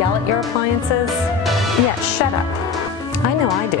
yell at your appliances? Yeah, shut up. I know I do.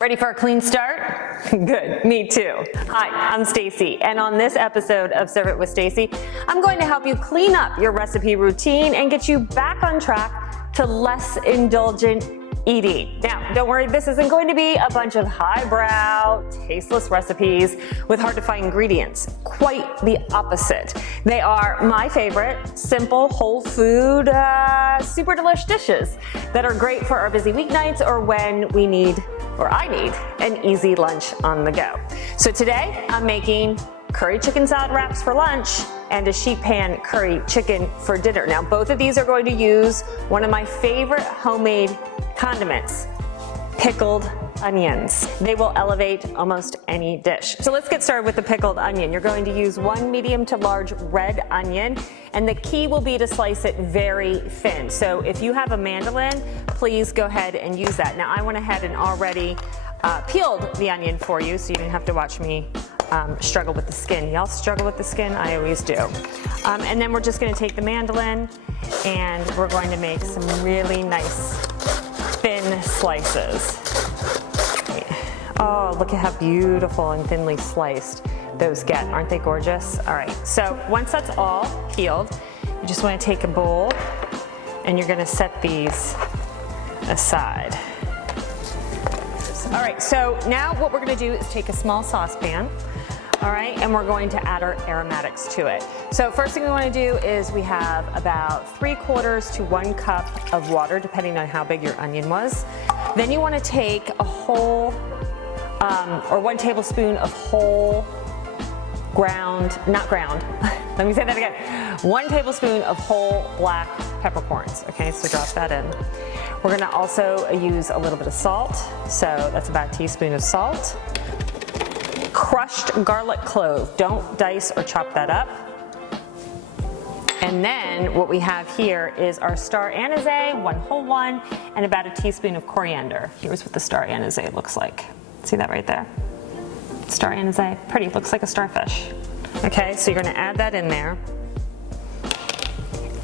Ready for a clean start? Good, me too. Hi, I'm Stacey, and on this episode of Serve It with Stacey, I'm going to help you clean up your recipe routine and get you back on track to less indulgent eating. Now, don't worry, this isn't going to be a bunch of highbrow, tasteless recipes with hard to find ingredients. Quite the opposite. They are my favorite, simple, whole food, super delish dishes that are great for our busy weeknights or when we need, or I need, an easy lunch on the go. So today, I'm making curry chicken salad wraps for lunch and a sheet pan curry chicken for dinner. Now, both of these are going to use one of my favorite homemade condiments, pickled onions. They will elevate almost any dish. So let's get started with the pickled onion. You're going to use 1 medium to large red onion, and the key will be to slice it very thin. So if you have a mandolin, please go ahead and use that. Now, I went ahead and already peeled the onion for you, so you didn't have to watch me struggle with the skin. Y'all struggle with the skin? I always do. And then we're just gonna take the mandolin and we're going to make some really nice thin slices. Oh, look at how beautiful and thinly sliced those get. Aren't they gorgeous? All right, so once that's all peeled, you just wanna take a bowl and you're gonna set these aside. All right, so now what we're gonna do is take a small saucepan, all right, and we're going to add our aromatics to it. So first thing we wanna do is we have about 3/4 to 1 cup of water, depending on how big your onion was. Then you wanna take a whole, or 1 tablespoon of whole let me say that again. 1 tablespoon of whole black peppercorns, okay, so drop that in. We're gonna also use a little bit of salt, so that's about a teaspoon of salt. Crushed garlic clove, don't dice or chop that up. And then what we have here is our star anise, 1 whole one, and about a teaspoon of coriander. Here's what the star anise looks like. See that right there? Star anise, pretty, looks like a starfish. Okay, so you're gonna add that in there.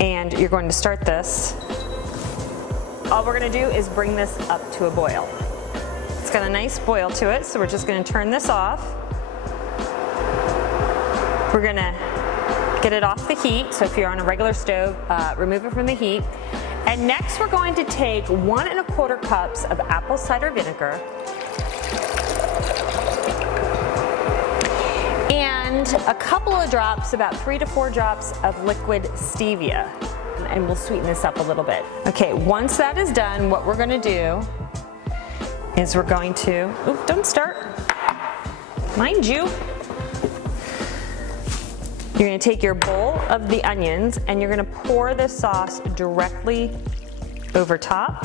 And you're going to start this. All we're gonna do is bring this up to a boil. It's got a nice boil to it, so we're just gonna turn this off. We're gonna get it off the heat, so if you're on a regular stove, remove it from the heat. And next we're going to take 1 1/4 cups of apple cider vinegar and a couple of drops, about 3 to 4 drops of liquid stevia. And we'll sweeten this up a little bit. Okay, once that is done, what we're gonna do is we're going to, oop, don't start, mind you. You're gonna take your bowl of the onions and you're gonna pour the sauce directly over top.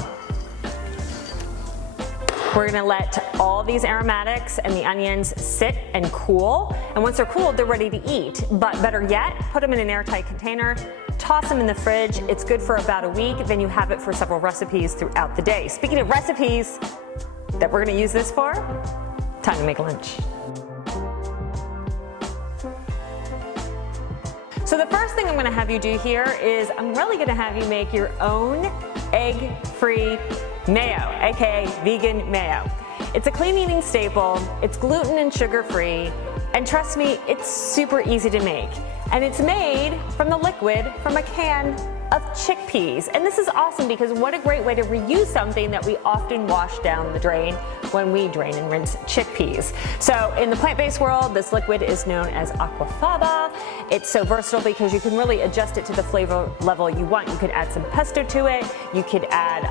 We're gonna let all these aromatics and the onions sit and cool. And once they're cooled, they're ready to eat. But better yet, put them in an airtight container, toss them in the fridge. It's good for about a week. Then you have it for several recipes throughout the day. Speaking of recipes that we're gonna use this for, time to make lunch. So the first thing I'm gonna have you do here is I'm really gonna have you make your own egg-free mayo, aka vegan mayo. It's a clean eating staple, it's gluten and sugar free, and trust me, it's super easy to make. And it's made from the liquid from a can of chickpeas. And this is awesome because what a great way to reuse something that we often wash down the drain when we drain and rinse chickpeas. So in the plant-based world, this liquid is known as aquafaba. It's so versatile because you can really adjust it to the flavor level you want. You could add some pesto to it. You could add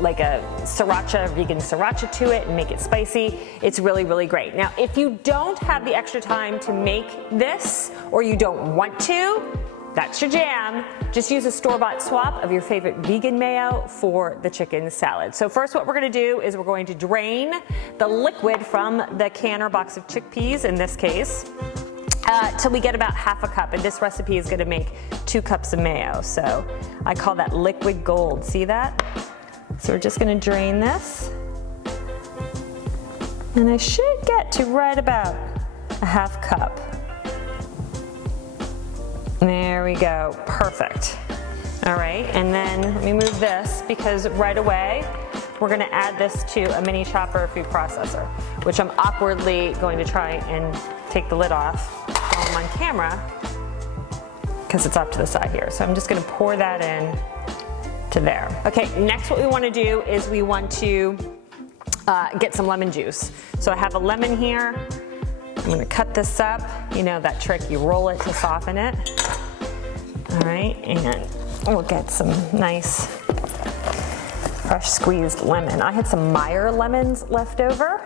like a sriracha, vegan sriracha to it and make it spicy. It's really, really great. Now, if you don't have the extra time to make this or you don't want to, that's your jam. Just use a store-bought swap of your favorite vegan mayo for the chicken salad. So first what we're gonna do is we're going to drain the liquid from the can or box of chickpeas, in this case, till we get about half a cup. And this recipe is gonna make 2 cups of mayo. So I call that liquid gold, see that? So we're just gonna drain this. And I should get to right about a half cup. There we go, perfect. All right, and then let me move this because right away, we're gonna add this to a mini chopper food processor, which I'm awkwardly going to try and take the lid off while I'm on camera because it's up to the side here. So I'm just gonna pour that in to there. Okay, next what we wanna do is we want to get some lemon juice. So I have a lemon here. I'm gonna cut this up. You know that trick, you roll it to soften it. All right, and we'll get some nice fresh squeezed lemon. I had some Meyer lemons left over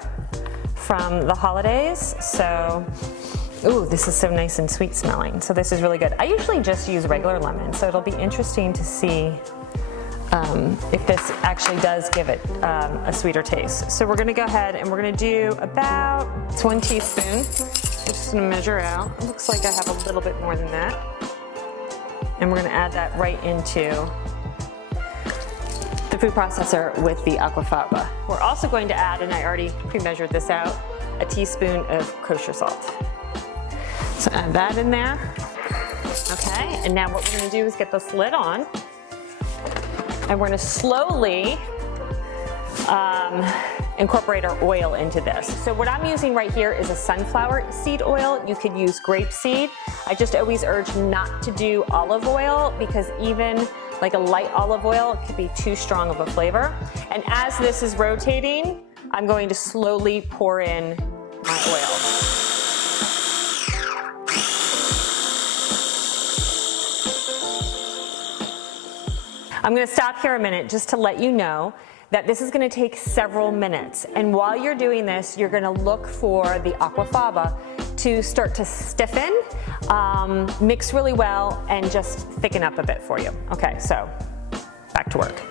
from the holidays, so, ooh, this is so nice and sweet smelling. So this is really good. I usually just use regular lemon, so it'll be interesting to see if this actually does give it a sweeter taste. So we're gonna go ahead and we're gonna do about 1 teaspoon. Just gonna measure out. It looks like I have a little bit more than that. And we're gonna add that right into the food processor with the Aquafaba. We're also going to add, and I already pre-measured this out, a teaspoon of kosher salt. So add that in there. Okay, and now what we're gonna do is get this lid on. And we're gonna slowly incorporate our oil into this. So what I'm using right here is a sunflower seed oil. You could use grapeseed. I just always urge not to do olive oil because even like a light olive oil could be too strong of a flavor. And as this is rotating, I'm going to slowly pour in my oil. I'm gonna stop here a minute just to let you know that this is gonna take several minutes. And while you're doing this, you're gonna look for the Aquafaba to start to stiffen, mix really well, and just thicken up a bit for you. Okay, so back to work.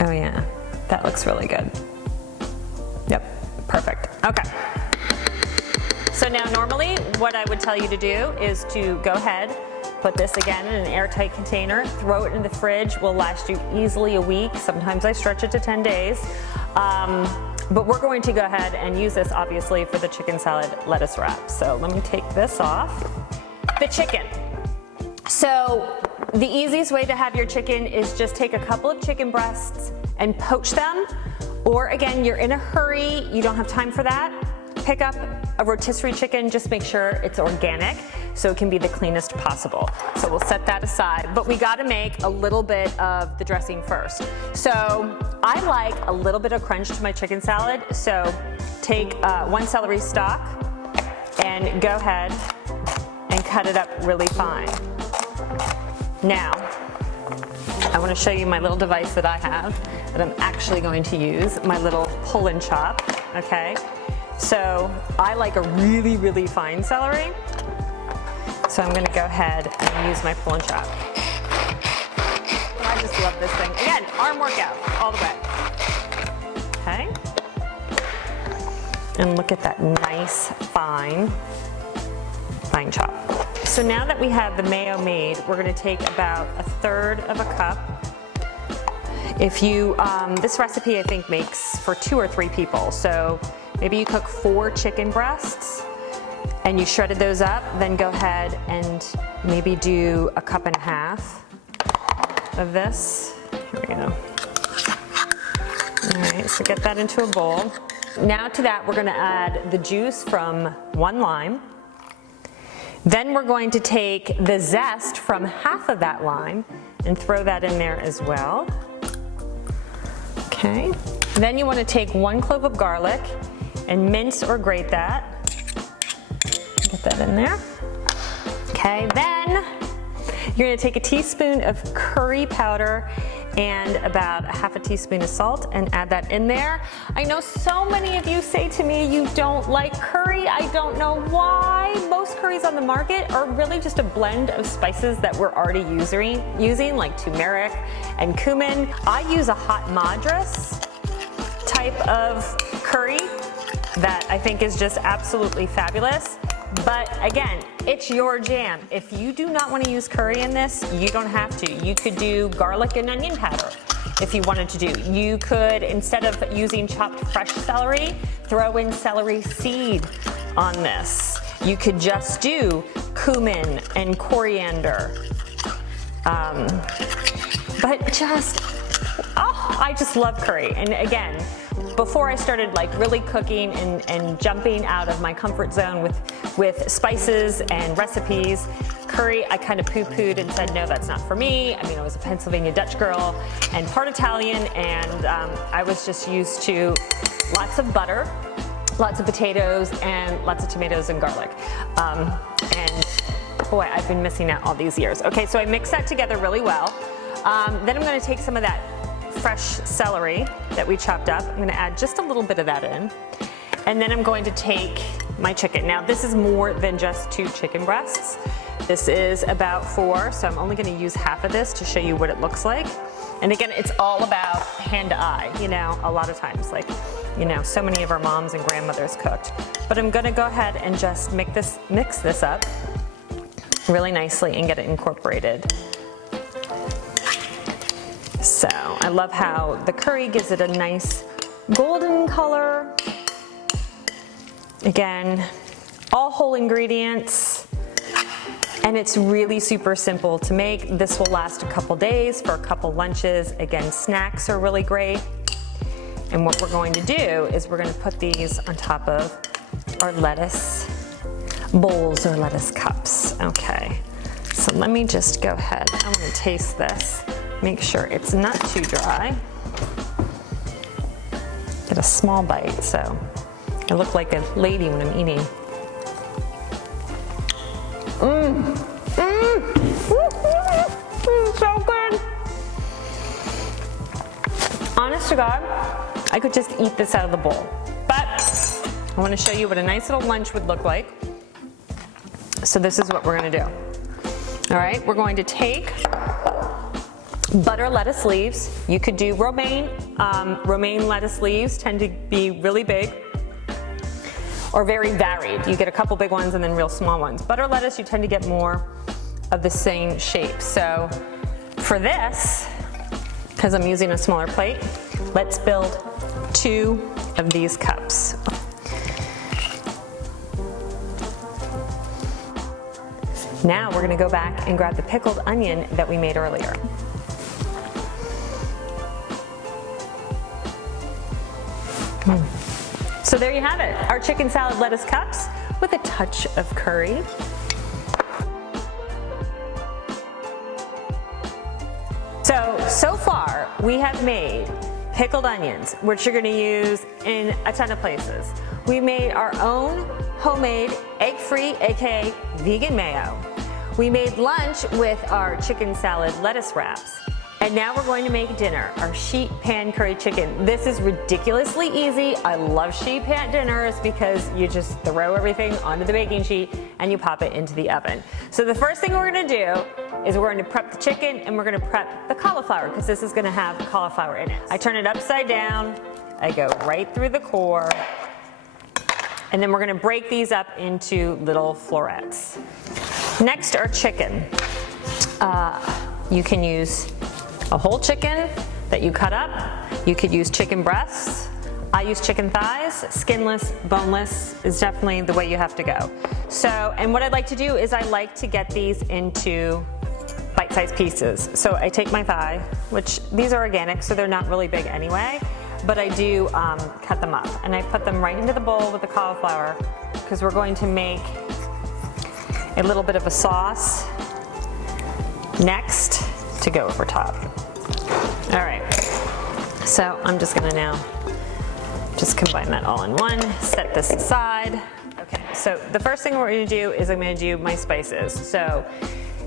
Oh yeah, that looks really good. Yep, perfect, okay. So now normally what I would tell you to do is to go ahead, put this again in an airtight container, throw it in the fridge, will last you easily a week. Sometimes I stretch it to 10 days. But we're going to go ahead and use this obviously for the chicken salad lettuce wrap. So let me take this off. The chicken. So the easiest way to have your chicken is just take a couple of chicken breasts and poach them. Or again, you're in a hurry, you don't have time for that. Pick up a rotisserie chicken, just make sure it's organic so it can be the cleanest possible. So we'll set that aside, but we gotta make a little bit of the dressing first. So I like a little bit of crunch to my chicken salad, so take 1 celery stalk and go ahead and cut it up really fine. Now, I wanna show you my little device that I have that I'm actually going to use, my little pull and chop, okay? So I like a really, really fine celery. So I'm gonna go ahead and use my pull and chop. I just love this thing. Again, arm workout all the way. Okay. And look at that nice, fine chop. So now that we have the mayo made, we're gonna take about 1/3 of a cup. If you, this recipe I think makes for 2 or 3 people. So maybe you cook 4 chicken breasts and you shredded those up, then go ahead and maybe do 1.5 cups of this. Here we go. All right, so get that into a bowl. Now to that, we're gonna add the juice from 1 lime. Then we're going to take the zest from half of that lime and throw that in there as well. Okay. Then you want to take 1 clove of garlic and mince or grate that. Get that in there. Okay, then you're going to take a teaspoon of curry powder and about 1/2 teaspoon of salt and add that in there. I know so many of you say to me you don't like curry. I don't know why. Most curries on the market are really just a blend of spices that we're already using like turmeric and cumin. I use a hot madras type of curry that I think is just absolutely fabulous. But again, it's your jam. If you do not want to use curry in this, you don't have to. You could do garlic and onion powder if you wanted to do. You could, instead of using chopped fresh celery, throw in celery seed on this. You could just do cumin and coriander. But just, oh, I just love curry. And again, before I started like really cooking and jumping out of my comfort zone with spices and recipes, curry, I kind of poo-pooed and said, no, that's not for me. I mean, I was a Pennsylvania Dutch girl and part Italian, and I was just used to lots of butter, lots of potatoes, and lots of tomatoes and garlic. And boy, I've been missing out all these years. Okay, so I mix that together really well. Then I'm gonna take some of that fresh celery that we chopped up. I'm gonna add just a little bit of that in. And then I'm going to take my chicken. Now this is more than just 2 chicken breasts. This is about 4, so I'm only gonna use half of this to show you what it looks like. And again, it's all about hand to eye, you know, a lot of times, like, you know, so many of our moms and grandmothers cooked. But I'm gonna go ahead and just mix this up really nicely and get it incorporated. So I love how the curry gives it a nice golden color. Again, all whole ingredients, and it's really super simple to make. This will last a couple days for a couple lunches. Again, snacks are really great. And what we're going to do is we're going to put these on top of our lettuce bowls or lettuce cups. Okay, so let me just go ahead. I'm going to taste this. Make sure it's not too dry. Get a small bite, so I look like a lady when I'm eating. So good. Honest to God, I could just eat this out of the bowl. But I want to show you what a nice little lunch would look like. So this is what we're going to do. All right, we're going to take butter lettuce leaves. You could do romaine. Romaine lettuce leaves tend to be really big or very varied. You get a couple big ones and then real small ones. Butter lettuce, you tend to get more of the same shape. So for this, because I'm using a smaller plate, let's build 2 of these cups. Now we're gonna go back and grab the pickled onion that we made earlier. So there you have it, our chicken salad lettuce cups with a touch of curry. So far we have made pickled onions, which you're gonna use in a ton of places. We made our own homemade egg-free, aka vegan mayo. We made lunch with our chicken salad lettuce wraps. And now we're going to make dinner, our sheet pan curry chicken. This is ridiculously easy. I love sheet pan dinners because you just throw everything onto the baking sheet and you pop it into the oven. So the first thing we're gonna do is we're going to prep the chicken and we're gonna prep the cauliflower because this is gonna have cauliflower in it. I turn it upside down, I go right through the core, and then we're gonna break these up into little florets. Next, our chicken. You can use a whole chicken that you cut up. You could use chicken breasts. I use chicken thighs. Skinless, boneless is definitely the way you have to go. So, and what I'd like to do is I like to get these into bite-sized pieces. So I take my thigh, which these are organic, so they're not really big anyway, but I do cut them up. And I put them right into the bowl with the cauliflower because we're going to make a little bit of a sauce next to go over top. All right, so I'm just gonna now just combine that all in one, set this aside. Okay, so the first thing we're gonna do is I'm gonna do my spices. So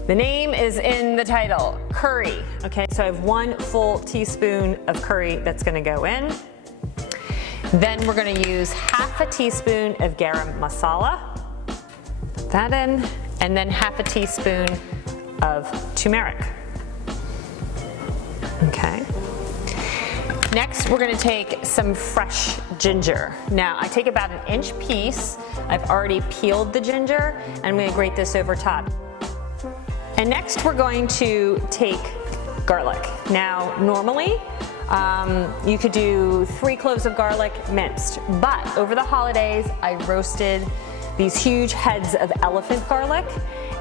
the name is in the title, curry. Okay, so I have 1 full teaspoon of curry that's gonna go in. Then we're gonna use half a teaspoon of garam masala. Put that in, and then half a teaspoon of turmeric. Okay. Next, we're gonna take some fresh ginger. Now, I take about an inch piece. I've already peeled the ginger, and I'm gonna grate this over top. And next, we're going to take garlic. Now, normally, you could do 3 cloves of garlic minced, but over the holidays, I roasted these huge heads of elephant garlic,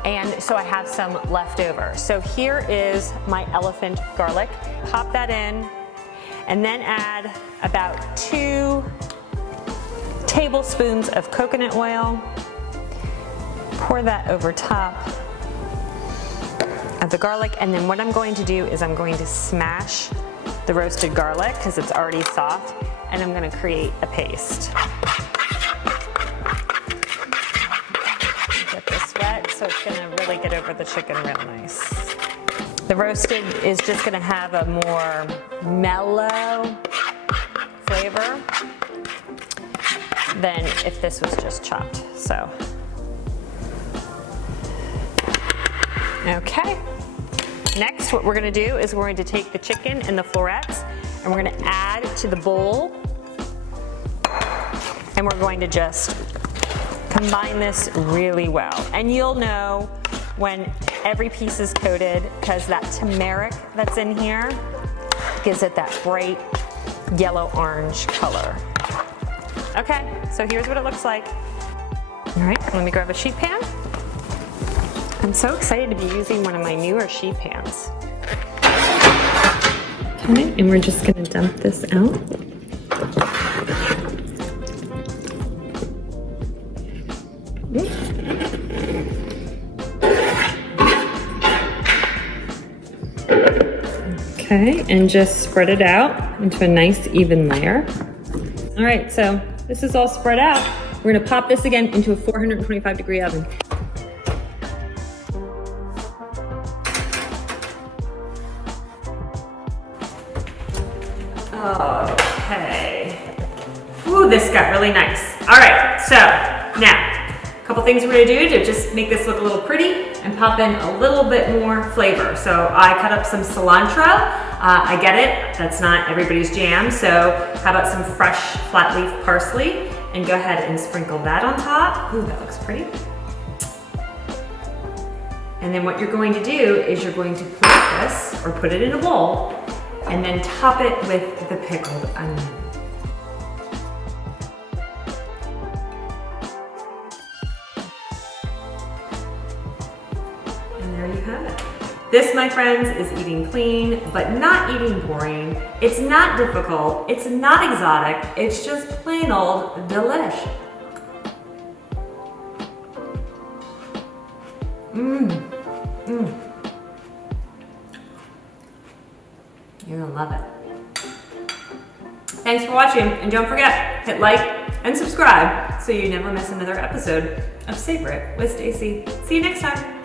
and so I have some left over. So here is my elephant garlic. Pop that in, and then add about 2 tablespoons of coconut oil. Pour that over top of the garlic, and then what I'm going to do is I'm going to smash the roasted garlic because it's already soft, and I'm going to create a paste. Get this wet so it's going to really get over the chicken real nice. The roasted is just going to have a more mellow flavor than if this was just chopped. So, okay. Next, what we're gonna do is we're going to take the chicken and the florets and we're gonna add to the bowl, and we're going to just combine this really well. And you'll know when every piece is coated because that turmeric that's in here gives it that bright yellow-orange color. Okay, so here's what it looks like. All right, let me grab a sheet pan. I'm so excited to be using one of my newer sheet pans. Okay, and we're just gonna dump this out. Okay, and just spread it out into a nice even layer. All right, so this is all spread out. We're gonna pop this again into a 425-degree oven. Okay. Ooh, this got really nice. All right, so now, a couple things we're gonna do to just make this look a little pretty and pop in a little bit more flavor. So I cut up some cilantro. I get it, that's not everybody's jam, so how about some fresh flat leaf parsley, and go ahead and sprinkle that on top. Ooh, that looks pretty. And then what you're going to do is you're going to plate this, or put it in a bowl, and then top it with the pickled onion. And there you have it. This, my friends, is eating clean, but not eating boring. It's not difficult, it's not exotic, it's just plain old delish. You're gonna love it. Thanks for watching, and don't forget, hit like and subscribe so you never miss another episode of Savor It with Stacey. See you next time.